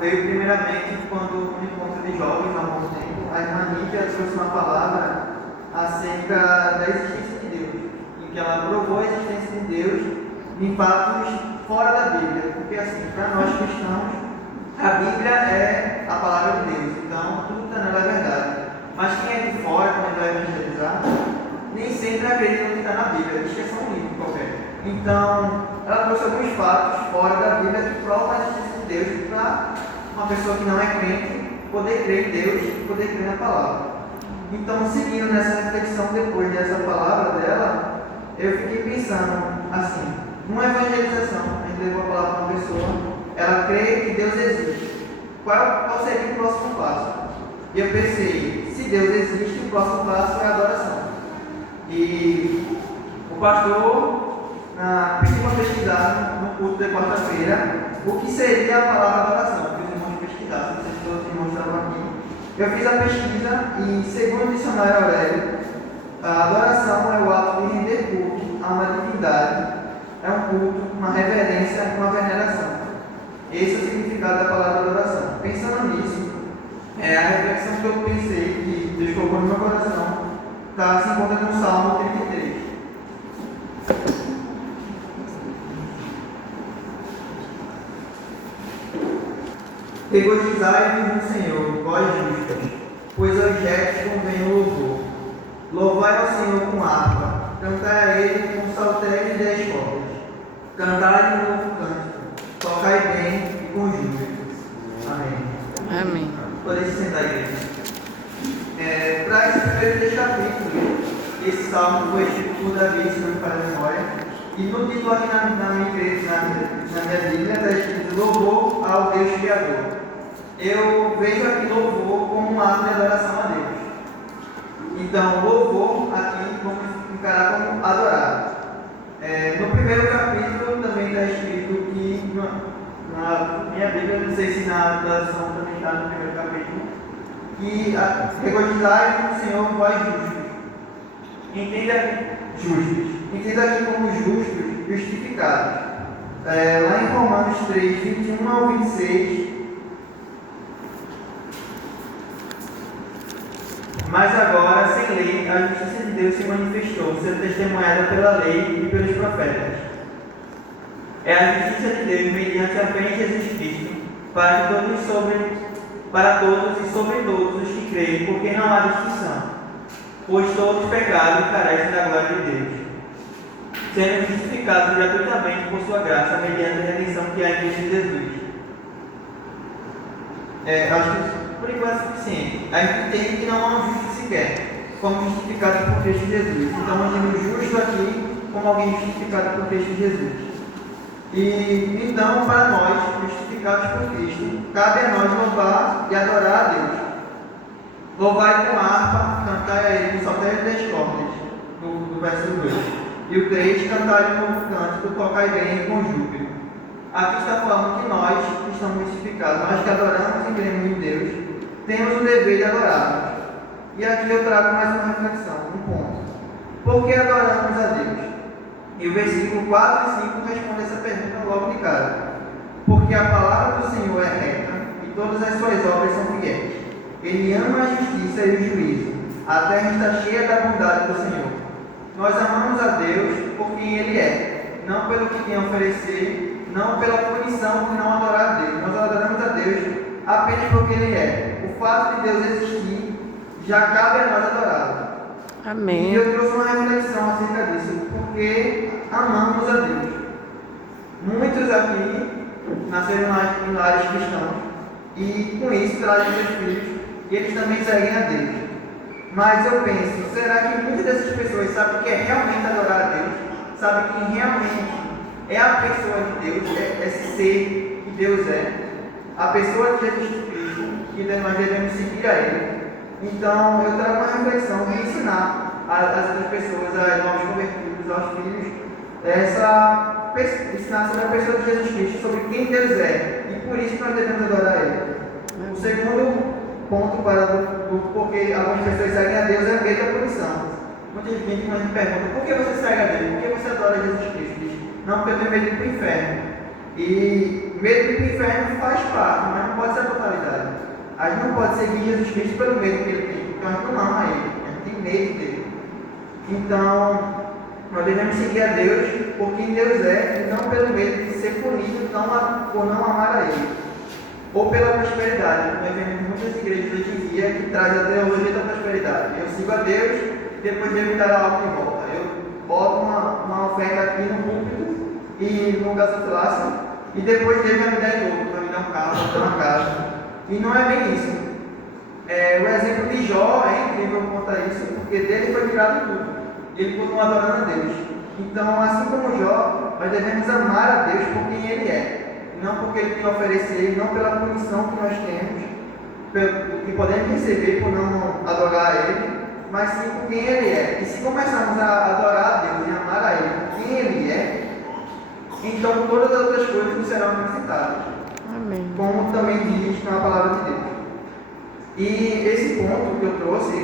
veio primeiramente quando no encontro de jovens há algum tempo, a irmã Nídia trouxe uma palavra acerca da existência de Deus, em que ela provou a existência de Deus em fatos fora da Bíblia, porque assim, para nós cristãos, a Bíblia é a palavra de Deus, então tudo está nela é verdade. Mas quem é de fora, quando vai evangelizar, nem sempre acredita no que está na Bíblia, diz que é só um livro qualquer. Então, ela trouxe alguns fatos fora da Bíblia que provam a existência de Deus para uma pessoa que não é crente poder crer em Deus e poder crer na palavra. Então, seguindo nessa reflexão depois dessa palavra dela, eu fiquei pensando assim, numa evangelização, a gente levou a palavra para uma pessoa, ela crê que Deus existe. Qual seria o próximo passo? E eu pensei, se Deus existe, o próximo passo é a adoração. E o pastor pediu uma pesquisada no culto de quarta-feira o que seria a palavra adoração, que os irmãos pesquisaram, não sei se todos os irmãos estavam aqui. Eu fiz a pesquisa e, segundo o dicionário Aurélio, a adoração é o ato de render culto a uma divindade, é um culto, uma reverência, uma veneração. Esse é o significado da palavra adoração. Pensando nisso, a reflexão que eu pensei, que Deus colocou no meu coração, se encontra no Salmo 33. Regozijai-vos no Senhor, vós justos, pois aos retos convém o louvor. Louvai ao Senhor com harpa, cantai a Ele com saltério e 10 cordas. Cantai um novo cântico, tocai bem e com júbilo. Amém. Amém. Podem se sentar, igreja. Para esse primeiro 3 capítulos, esse salmo foi escrito por Davi, se não me falha a memória. E no título aqui na minha Bíblia está escrito louvor ao Deus Criador. Eu vejo aqui louvor como um ato de adoração a Deus. Então, louvor aqui vamos encarar como adorar. No primeiro capítulo também está escrito que, na minha Bíblia, não sei se na tradução também está no primeiro capítulo, que regozijai no Senhor vós justos. Entenda aqui como justos, justificados. Lá em Romanos 3, 21 ao 26. Mas agora, sem lei, a justiça de Deus se manifestou, sendo testemunhada pela lei e pelos profetas. É a justiça de Deus mediante a fé em Jesus Cristo, para todos e sobre todos os que creem, porque não há distinção, pois todos pecaram e carecem da glória de Deus, sendo justificados gratuitamente por sua graça, mediante a redenção que há em Cristo Jesus. Acho que por enquanto é suficiente. A gente entende que não há um justo sequer, como justificado por Cristo Jesus. Então, nós temos justo aqui como alguém justificado por Cristo Jesus. E então, para nós, justificados por Cristo, cabe a nós louvar e adorar a Deus. Louvai com harpa, cantai a Ele com saltério e 10 cordas, no verso 2. E o 3, cantai um novo cântico, tocai bem com júbilo. Aqui está falando que nós, que estamos justificados, nós que adoramos e cremos em Deus, temos o dever de adorar. E aqui eu trago mais uma reflexão, um ponto. Por que adoramos a Deus? E o versículo 4 e 5 responde essa pergunta logo de cara. Porque a palavra do Senhor é reta e todas as suas obras são fiéis. Ele ama a justiça e o juízo. A terra está cheia da bondade do Senhor. Nós amamos a Deus por quem Ele é, não pelo que tem a oferecer, não pela punição de não adorar a Deus. Nós adoramos a Deus apenas porque Ele é. O fato de Deus existir já cabe a nós adorá-lo. Amém. E eu trouxe uma reflexão acerca disso, porque amamos a Deus. Muitos aqui nasceram em lares cristãos e com isso trazem seus filhos e eles também seguem a Deus. Mas eu penso, será que muitas dessas pessoas sabem o que é realmente adorar a Deus? Sabem que realmente é a pessoa de Deus, esse ser que Deus é, a pessoa de Jesus Cristo, que nós devemos seguir a Ele. Então, eu trago uma reflexão de ensinar às outras pessoas, aos novos convertidos, aos filhos, ensinar sobre a pessoa de Jesus Cristo, sobre quem Deus é, e por isso nós devemos adorar Ele. O segundo ponto para do porquê algumas pessoas seguem a Deus é o medo da punição. Muita gente quando me pergunta, por que você segue a Deus? Por que você adora Jesus Cristo? Diz, não, porque eu tenho medo de ir para o inferno. E medo de ir para o inferno faz parte, mas não pode seguir Jesus Cristo pelo medo que ele tem, porque a gente não ama ele, a gente tem medo dele. Então, nós devemos seguir a Deus por quem Deus é, e não pelo medo de ser punido por não amar a Ele, ou pela prosperidade. Nós vemos muitas igrejas hoje em dia que trazem a teologia da prosperidade. Eu sigo a Deus, depois Deus me dará algo de volta. Eu boto uma oferta aqui no púlpito e no gasofilácio, e depois Deus vai me dar em outro, vai me dar um carro, vai me dar uma casa. E não é bem isso. O exemplo de Jó é incrível quanto a isso, porque dele foi tirado tudo. Ele continua adorando a Deus. Então, assim como Jó, nós devemos amar a Deus por quem Ele é, não porque Ele tem a oferecer, não pela punição que nós temos, que podemos receber por não adorar a Ele, mas sim por quem Ele é. E se começarmos a adorar a Deus e amar a Ele por quem Ele é, então todas as outras coisas nos serão acrescentadas. Amém. Como também diz na palavra de Deus. E esse ponto que eu trouxe,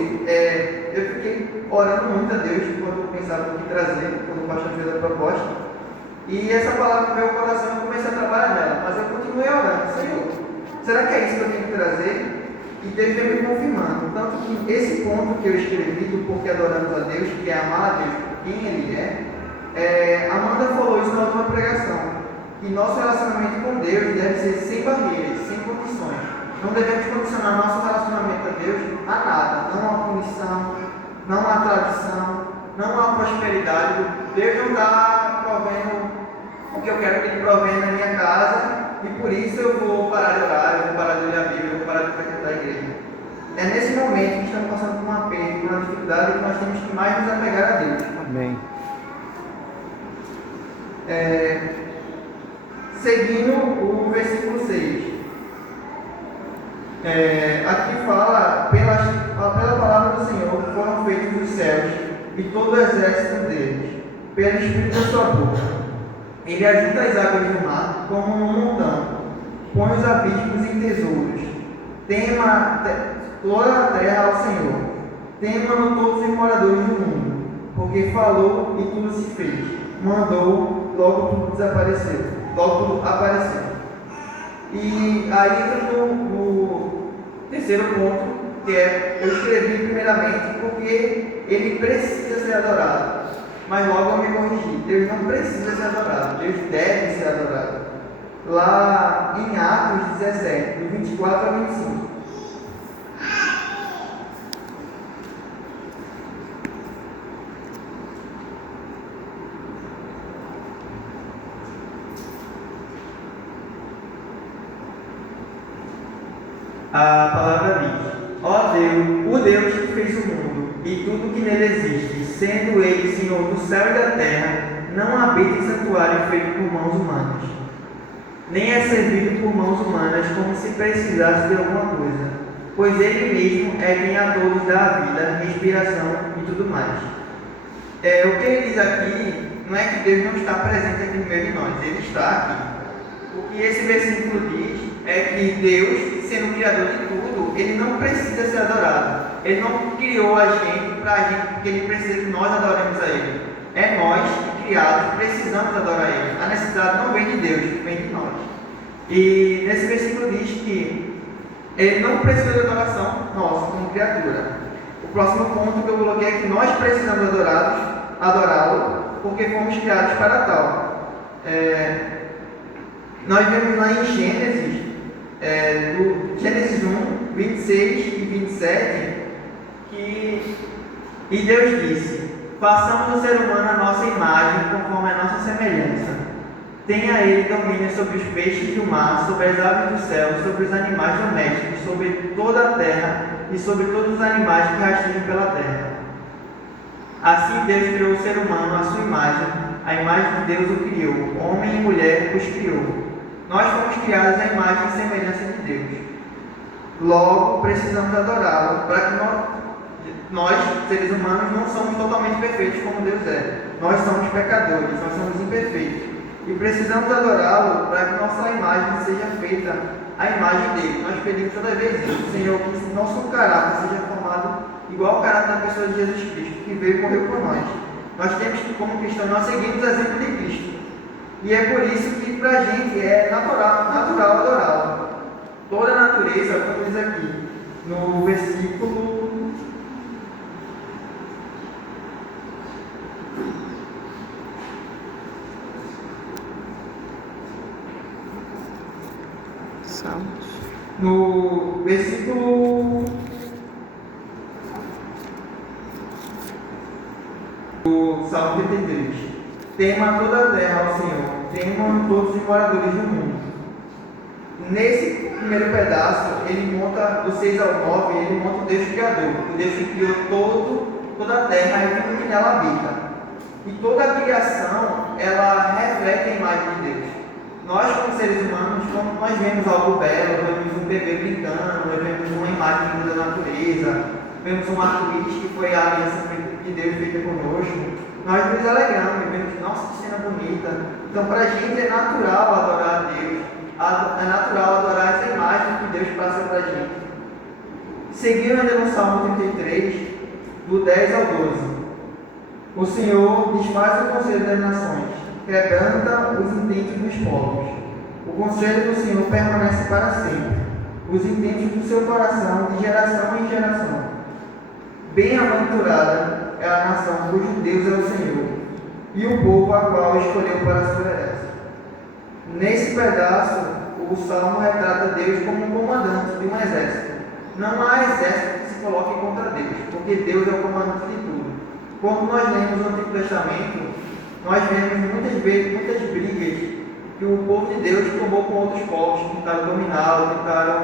eu fiquei orando muito a Deus quando eu pensava no que trazer, quando o pastor fez a proposta. E essa palavra no meu coração, eu comecei a trabalhar nela, mas eu continuei orando: Senhor, será que é isso que eu tenho que trazer? E Deus veio me confirmando. Tanto que esse ponto que eu escrevi, do porquê adoramos a Deus, que é amar a Deus por quem Ele é, Amanda falou isso na última pregação, que nosso relacionamento com Deus deve ser sem barreiras, sem condições. Não devemos condicionar nosso relacionamento a Deus a nada, não a punição, não a tradição, não a prosperidade. Deus não está provendo o que eu quero que Ele provenha na minha casa, e por isso eu vou parar de orar, eu vou parar de ler a Bíblia, eu vou parar de frequentar a igreja. É nesse momento que estamos passando por uma perda, por uma dificuldade, que nós temos que mais nos apegar a Deus. Amém. Seguindo o versículo 6. Aqui fala, pela palavra do Senhor foram feitos os céus e todo o exército deles, pelo Espírito da sua boca. Ele agita as águas do mar como num montão, põe os abismos em tesouros. Tema toda a terra ao Senhor, temam todos os moradores do mundo, porque falou e tudo se fez, mandou, logo tudo desapareceu, logo tudo apareceu. E aí entra no terceiro ponto, que eu escrevi primeiramente porque ele precisa ser adorado. Mas logo eu me corrigi: Deus não precisa ser adorado, Deus deve ser adorado. Lá em Atos 17, do 24 ao 25. A palavra diz: ó Deus, o Deus que fez o mundo e tudo que nele existe, sendo Ele Senhor do céu e da terra, não habita em santuário feito por mãos humanas, nem é servido por mãos humanas como se precisasse de alguma coisa, pois Ele mesmo é quem a todos dá a vida, respiração e tudo mais. O que ele diz aqui não é que Deus não está presente aqui no meio de nós, Ele está aqui. O que esse versículo diz é que Deus, sendo o Criador de tudo, Ele não precisa ser adorado. Ele não criou a gente para a gente, porque Ele precisa que nós adoremos a Ele. É nós, criados, precisamos adorar Ele. A necessidade não vem de Deus, vem de nós. E nesse versículo diz que Ele não precisa de adoração nossa, como criatura. O próximo ponto que eu coloquei é que nós precisamos adorá-lo, porque fomos criados para tal. Nós vemos lá em Gênesis, do Gênesis 1, 26 e 27, e Deus disse: façamos o ser humano a nossa imagem, conforme a nossa semelhança. Tenha ele domínio sobre os peixes do mar, sobre as aves do céu, sobre os animais domésticos, sobre toda a terra e sobre todos os animais que rastejam pela terra. Assim Deus criou o ser humano à sua imagem, a imagem de Deus o criou, homem e mulher os criou. Nós fomos criados à imagem e semelhança de Deus. Logo, precisamos adorá-lo, para que nós, seres humanos, não somos totalmente perfeitos como Deus é. Nós somos pecadores, nós somos imperfeitos. E precisamos adorá-lo para que nossa imagem seja feita à imagem dele. Nós pedimos toda vez isso: Senhor, que nosso caráter seja formado igual ao caráter da pessoa de Jesus Cristo, que veio e morreu por nós. Nós temos que, como cristãos, nós seguimos o exemplo de Cristo. E é por isso que para a gente é natural adorá-lo. Toda a natureza, como diz aqui, no versículo no versículo do Salmo 33. Tema toda a terra ao Senhor, temam todos os moradores do mundo. Nesse primeiro pedaço, ele monta, do 6 ao 9, ele monta o Deus Criador, o Deus que criou toda a terra e tudo que nela habita. E toda a criação, ela reflete a imagem de Deus. Nós, como seres humanos, quando nós vemos algo belo, vemos um bebê brincando, nós vemos uma imagem linda da natureza, vemos um arco-íris que foi a aliança de Deus feita conosco, nós nos alegramos, vemos, nossa, que cena bonita. Então, para a gente é natural adorar a Deus, é natural adorar essa imagem que Deus passa para a gente. Seguindo ainda no Salmo 33, do 10 ao 12. O Senhor desfaz o conselho das nações, quebranta os intentos dos povos. O conselho do Senhor permanece para sempre, os intentos do seu coração de geração em geração. Bem-aventurada é a nação cujo Deus é o Senhor, e o povo a qual escolheu para sua herança. Nesse pedaço, o Salmo retrata Deus como um comandante de um exército. Não há exército que se coloque contra Deus, porque Deus é o comandante de tudo. Quando nós lemos o Antigo Testamento, nós vemos muitas vezes, muitas brigas que o povo de Deus tomou com outros povos, que tentaram dominá-lo, tentaram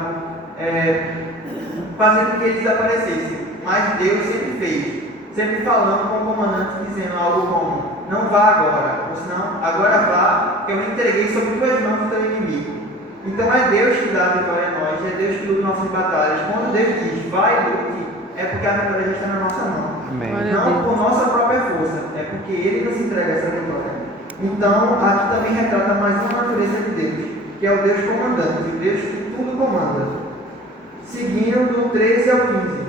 fazer com que eles desaparecessem. Mas Deus sempre fez, sempre falando com o comandante, dizendo algo como: não vá agora, ou senão, agora vá, que eu me entreguei sobre tuas mãos do teu inimigo. Então é Deus que dá a vitória a nós, é Deus que luta nossas batalhas. Quando Deus diz, vai e lute, é porque a vitória já está na nossa mão. Amém. Não por nossa própria força, é porque Ele nos entrega essa vitória. Então, aqui também retrata mais uma natureza de Deus, que é o Deus comandante, o Deus que tudo comanda. Seguindo do 13 ao 15.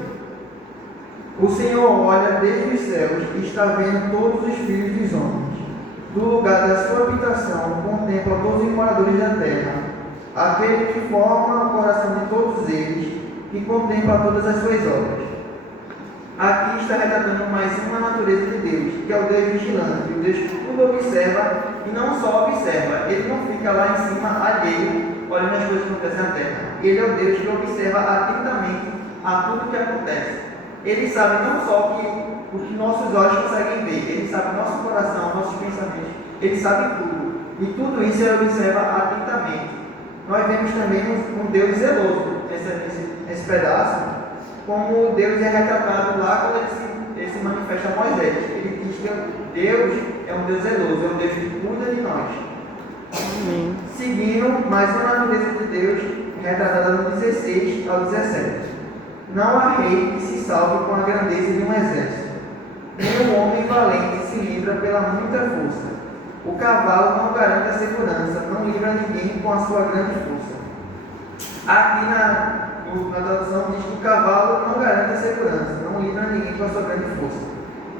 O Senhor olha desde os céus e está vendo todos os filhos dos homens. Do lugar da sua habitação, contempla todos os moradores da terra, aquele que forma o coração de todos eles e contempla todas as suas obras. Aqui está retratando mais uma natureza de Deus, que é o Deus vigilante, o Deus que tudo observa e não só observa, ele não fica lá em cima alheio, olhando as coisas que acontecem na terra. Ele é o Deus que observa atentamente a tudo que acontece. Ele sabe não só o que nossos olhos conseguem ver, ele sabe nosso coração, nossos pensamentos, ele sabe tudo. E tudo isso ele observa atentamente. Nós vemos também um Deus zeloso nesse pedaço, como Deus é retratado lá quando ele se manifesta a Moisés. Ele diz que Deus é um Deus zeloso, é um Deus que cuida de nós. Amém. Seguindo, mais uma natureza de Deus, retratada no 16 ao 17. Não há rei que se salve com a grandeza de um exército, nem um homem valente se livra pela muita força. O cavalo não garante a segurança, não livra ninguém com a sua grande força. Aqui na tradução diz que o cavalo não garante a segurança, não livra ninguém com a sua grande força.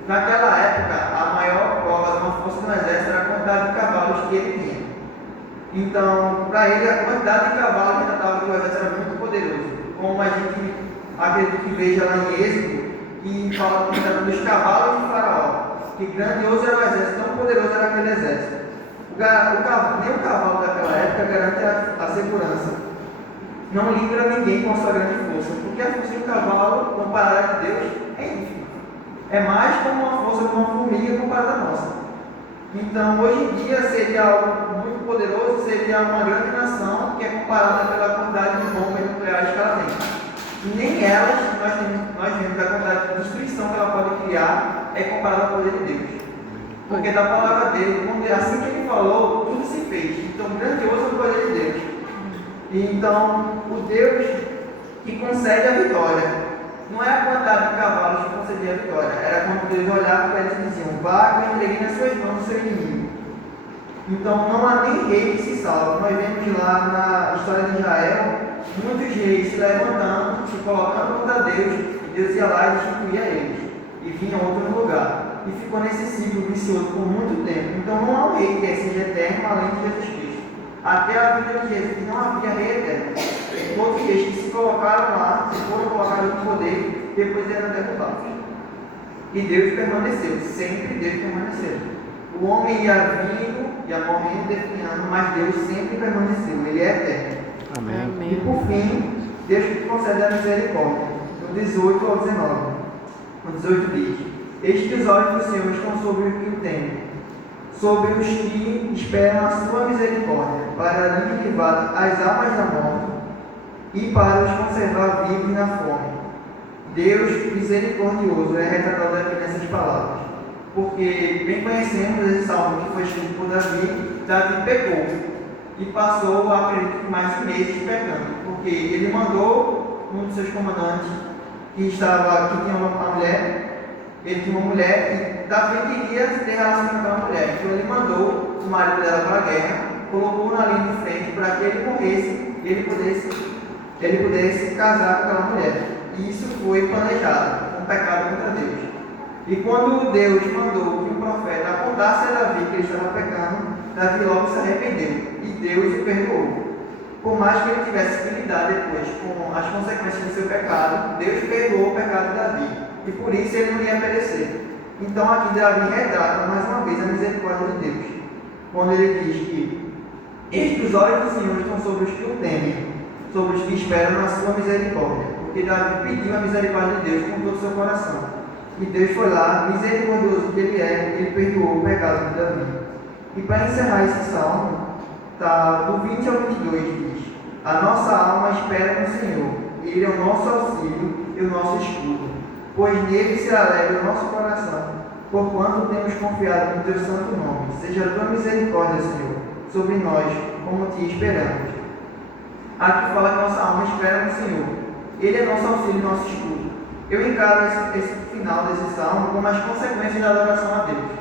Naquela época, a maior prova de uma força do exército era a quantidade de cavalos que ele tinha. Então, para ele, a quantidade de cavalos retratava que o exército era muito poderoso. Como a gente acredito que veja lá em Êxodo, que fala dos cavalos de Faraó, que grandioso era o exército, tão poderoso era aquele exército. Nem o cavalo daquela época garante a segurança. Não livra ninguém com a sua grande força, porque a força de um cavalo, comparada a Deus, é ínfima. É mais como uma força de uma formiga comparada à nossa. Então, hoje em dia, seria algo muito poderoso, seria uma grande nação que é comparada pela quantidade de bombas nucleares que ela tem. E nem elas, nós vemos que a quantidade de destruição que ela pode criar é comparada ao poder de Deus. Porque da palavra dele, assim que ele falou, tudo se fez. Então, grandioso é o poder de Deus. E então, o Deus que concede a vitória, não é a quantidade de cavalos que concedia a vitória, era quando Deus olhava para eles e diziam: vá, eu entreguei nas suas mãos o seu inimigo. Então, não há nem rei que se salva. Nós vemos lá na história de Israel, muitos reis se levantando, se colocando contra Deus, e Deus ia lá e destituía eles, e vinha outro no lugar, e ficou nesse ciclo vicioso por muito tempo. Então não há um rei que seja eterno além de Jesus Cristo. até a vida de Jesus, que não havia rei eterno. Todos aqueles que se colocaram lá, se foram colocados no poder, depois eram derrubados. E Deus permaneceu, sempre Deus permaneceu. O homem ia vindo, ia morrendo, definhando, mas Deus sempre permaneceu, Ele é eterno. Amém. E por fim, Deus concede a misericórdia, do 18 ao 19. No 18 diz: Eis que os olhos do Senhor estão sobre os que o temem, sobre os que esperam a sua misericórdia, para lhe livrar as almas da morte e para os conservar vivos na fome. Deus misericordioso é retratado aqui nessas palavras, porque bem conhecemos esse salmo que foi escrito por Davi. Davi pecou e passou, acredito que mais meses pecando, porque ele mandou um dos seus comandantes que tinha uma mulher, ele tinha uma mulher e Davi queria ter relacionamento com a mulher, então ele mandou o marido dela para a guerra, colocou na linha de frente para que ele morresse e ele pudesse casar com aquela mulher. E isso foi planejado, um pecado contra Deus. E quando Deus mandou que o profeta apontasse a Davi que ele estava pecando, Davi logo se arrependeu e Deus o perdoou. Por mais que ele tivesse que lidar depois com as consequências do seu pecado, Deus perdoou o pecado de Davi e por isso ele não ia perecer. Então aqui Davi retrata mais uma vez a misericórdia de Deus, quando ele diz que eis que os olhos do Senhor estão sobre os que o temem, sobre os que esperam na sua misericórdia. Porque Davi pediu a misericórdia de Deus com todo o seu coração. E Deus foi lá, misericordioso que Ele é, Ele perdoou o pecado de Davi. E para encerrar esse salmo, do 20 ao 22 diz: A nossa alma espera no Senhor, Ele é o nosso auxílio e o nosso escudo. Pois nele se alegra o nosso coração, porquanto temos confiado no Teu santo nome. Seja a Tua misericórdia, Senhor, sobre nós, como Te esperamos. Aqui fala que nossa alma espera no Senhor. Ele é nosso auxílio e nosso escudo. Eu encaro esse final desse salmo como as consequências da adoração a Deus.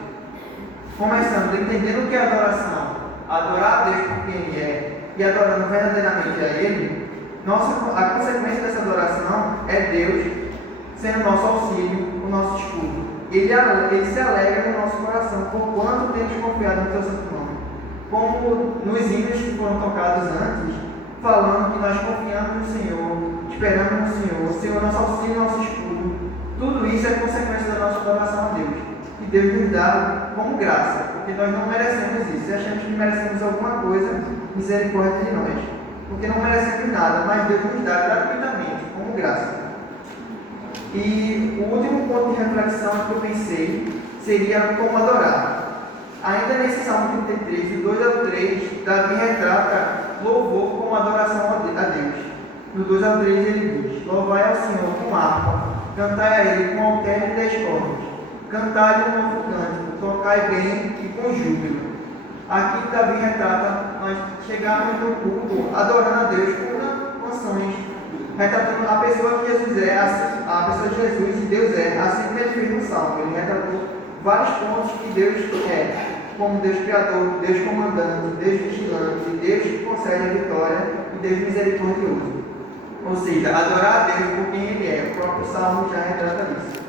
Começando, entendendo o que é adoração, adorar a Deus por quem Ele é e adorando verdadeiramente a Ele, a consequência dessa adoração é Deus sendo nosso auxílio, o nosso escudo. Ele se alegra no nosso coração, por quanto temos confiado no Teu santo nome. Como nos hinos que foram tocados antes, falando que nós confiamos no Senhor, esperamos no Senhor, o Senhor é nosso auxílio, nosso escudo. Tudo isso é consequência da nossa adoração a Deus. E Deus nos dá como graça, porque nós não merecemos isso. Se achamos que merecemos alguma coisa, misericórdia de nós. Porque não merecemos nada, mas Deus nos dá gratuitamente, como graça. E o último ponto de reflexão que eu pensei seria como adorar. Ainda nesse Salmo 33, do 2 ao 3, Davi retrata louvor como adoração a Deus. No 2 ao 3 ele diz: Louvai ao Senhor com harpa, cantai a Ele com altério e 10 cordas, cantai-lhe um novo cântico, tocai bem e com júbilo. Aqui Davi retrata nós chegarmos no culto adorando a Deus com canções, retratando a pessoa que Jesus é, a pessoa de Jesus e Deus é, assim como ele fez no Salmo. Ele retratou vários pontos que Deus é, como Deus Criador, Deus comandante, Deus vigilante, Deus que concede a vitória e Deus misericordioso. Ou seja, adorar a Deus por quem Ele é. O próprio Salmo já retrata isso.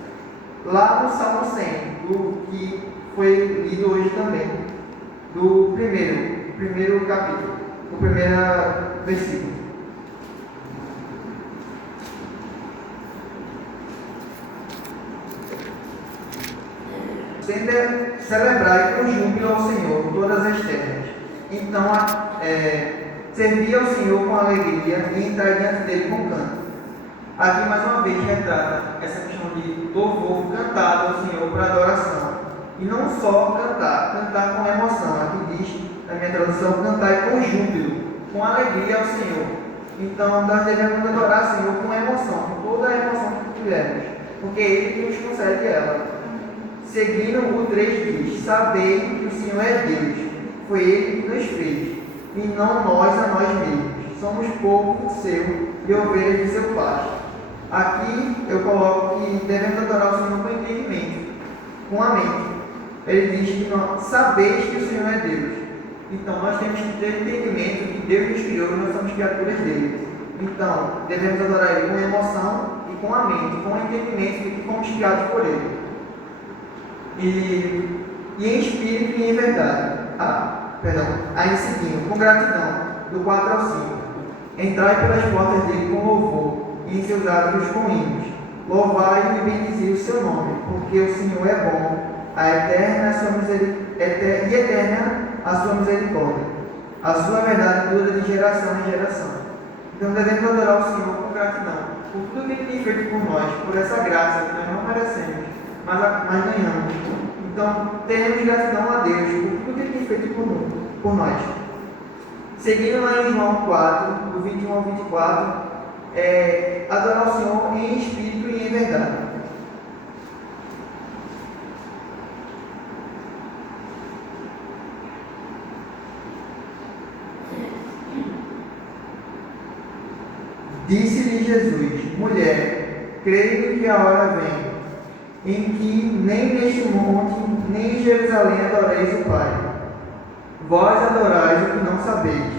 Lá no Salmo 100, que foi lido hoje também, do primeiro capítulo, do primeiro versículo. Celebrai com júbilo ao Senhor todas as terras. Então, servir ao Senhor com alegria e entrar diante dele com canto. Aqui mais uma vez retrata essa questão de louvor cantado ao Senhor para adoração. E não só cantar com emoção. Aqui diz, na minha tradução, cantar com júbilo, com alegria ao Senhor. Então nós devemos adorar o Senhor com emoção, com toda a emoção que tivermos, porque é Ele que nos concede ela. Seguindo o 3 diz: Sabei que o Senhor é Deus, foi Ele que nos fez, e não nós a nós mesmos. Somos povo seu e ovelhas de seu pasto. Aqui eu coloco que devemos adorar o Senhor com entendimento, com a mente. Ele diz que sabeis que o Senhor é Deus. Então nós temos que ter entendimento que Deus nos criou e nós somos criaturas dele. Então devemos adorar Ele com emoção e com a mente, com o entendimento de que fomos criados por Ele. E em espírito e em verdade. Aí seguindo, com gratidão, do 4 ao 5. Entrai pelas portas dele com louvor, e em seus átrios com hinos. Louvai e bendizei o seu nome, porque o Senhor é bom, eterna a sua misericórdia. A sua verdade dura de geração em geração. Então devemos adorar o Senhor com gratidão, por tudo que Ele tem feito por nós, por essa graça que nós não merecemos, mas ganhamos. Então teremos gratidão a Deus por tudo que Ele tem feito por nós. Seguindo lá em João 4, do 21 ao 24, adorar o Senhor em espírito e em verdade. Disse-lhe Jesus: mulher, creio que a hora vem, em que nem neste monte, nem em Jerusalém adoreis o Pai. Vós adorais o que não sabeis.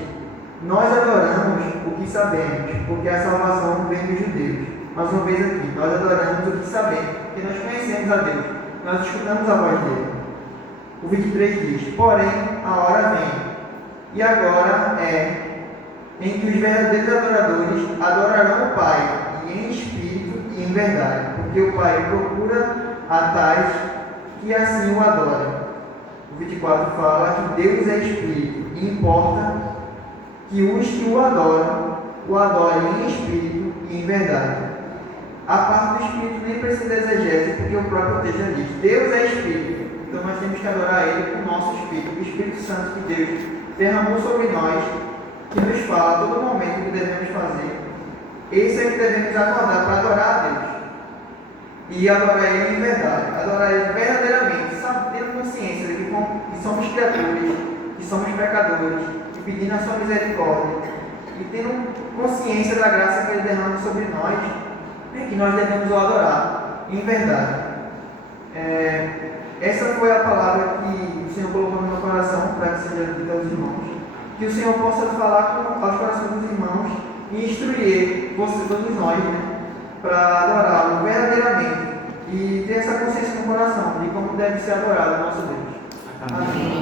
Nós adoramos o que sabemos, porque a salvação vem dos judeus. Mais uma vez aqui, nós adoramos o que sabemos, porque nós conhecemos a Deus, nós escutamos a voz dele. O 23 diz: porém, a hora vem, e agora em que os verdadeiros adoradores adorarão o Pai, e em espírito e em verdade, porque o Pai procura a tais que assim o adorem. O 24 fala que Deus é espírito, e importa que os que o adorem em espírito e em verdade. A parte do espírito nem precisa exegese, porque o próprio texto já diz: Deus é espírito, então nós temos que adorar Ele com o nosso espírito, o Espírito Santo que Deus derramou sobre nós, que nos fala a todo momento o que devemos fazer. Esse é que devemos acordar para adorar a Deus. E adorar Ele em verdade, adorar Ele verdadeiramente, tendo consciência de que somos criaturas, que somos pecadores, e pedindo a sua misericórdia, e tendo consciência da graça que Ele derrama sobre nós, é que nós devemos o adorar em verdade. Essa foi a palavra que o Senhor colocou no meu coração para que seja dita aos irmãos. Que o Senhor possa falar aos corações dos irmãos e instruir vocês, todos nós, para adorá-lo verdadeiramente e ter essa consciência no coração de como deve ser adorado o nosso Deus. Amém.